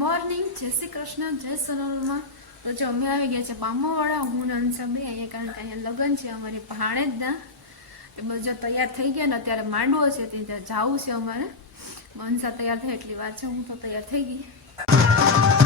Morning જય શ્રી કૃષ્ણ, જય સોનલમાં. તો જો, અમે આવી ગયા છે બામાવાળા હું ને અંશા બે અહીંયા કારણ કે અહીંયા લગ્ન છે, અમારી ભાણેજના એ બધા તૈયાર થઈ ગયા ને, અત્યારે માંડવો છે, તે ત્યાં જવું છે અમારે. અંશા તૈયાર થાય એટલી વાર છે, હું તો તૈયાર થઈ ગઈ.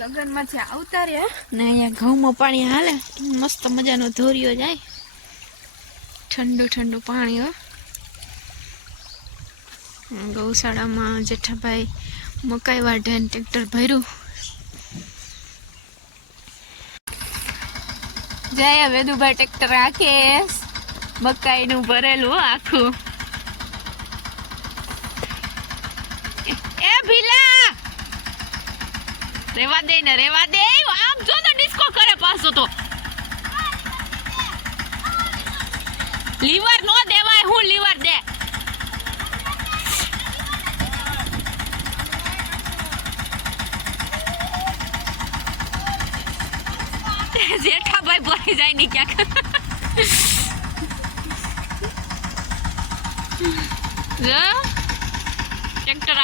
લગ્નમાં છે આવતા રહ્યા ને અહીંયા ઘઉંમાં પાણી હાલે, મસ્ત મજાનો ધોરિયો જાય. ઠંડુ ઠંડુ પાણી, હો. ગૌશાળામાં જેઠાભાઈ મકાઈ વાઢે ટ્રેક્ટર ભર્યું. જય વેદુભાઈ ટ્રેક્ટર રાખે. મકાઈનું ભરેલું આખું. એ ભીલા! રેવા દે ને, રેવા દે. આમ જો તો ડિસ્કો કરે પાછો તો. લીવર નો દેવાય, હું લીવર દે જેઠાભાઈ ભરી જાય ને ક્યાંક.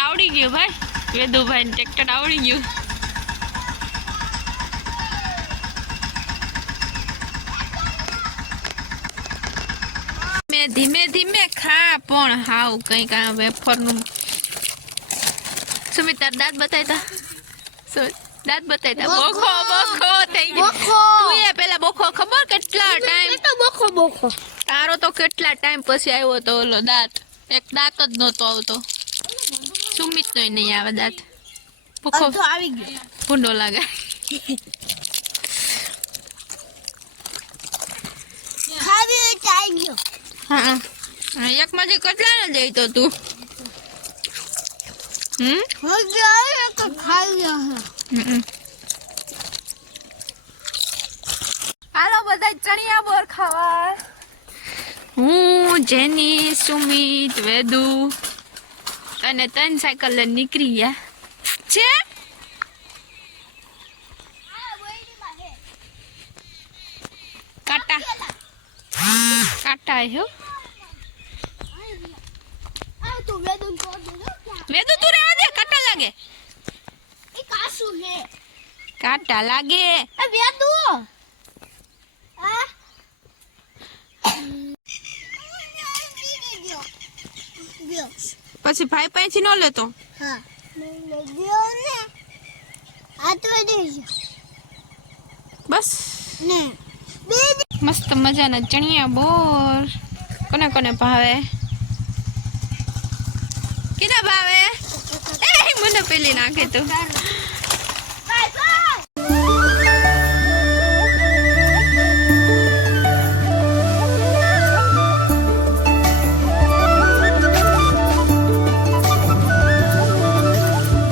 આવડી ગયું ભાઈ. વેદુભાઈ ને ટ્રેક્ટર આવડી ગયું. ધીમે ધીમે ખા પણ હાવ કંઈક આ વેફરનું. સુમિત તાર દાંત સુમિત દાંત બતાવી બોખો બોખો થઈ ગયો. તું એ પેલા બોખો ખબર કેટલા ટાઈમ તો બોખો બોખો તારો તો કેટલા ટાઈમ પછી આવ્યો તો ઓલો દાંત? એક દાંત જ નહોતો આવતો. સુમિત નો નહીં આવે દાંત? ભૂખો. આવી ગયો. ભૂંડો લાગે. હા. એક માંથી કેટલા ને જઈ તો તું. હમ? ખાઈ. હાલો બધા ચણિયા બોર ખાવા. હું જેની સુમિત વેદુ અને ત્રણ સાયકલ લઈને નીકળી ગયા. છે? કાટા. કાટા હે. વેદુ તું રહેવા દે કાટા લાગે. એ હે. કાટા લાગે. એ વેદુ આ. પછી ભાઈ પાસેથી ન લેતો. હા. ને આ તો બસ. ને. મસ્ત મજાના ચણિયા બોર. કોને કોને ભાવે? કીધા ભાવે? એ મને પેલી નાખે તું.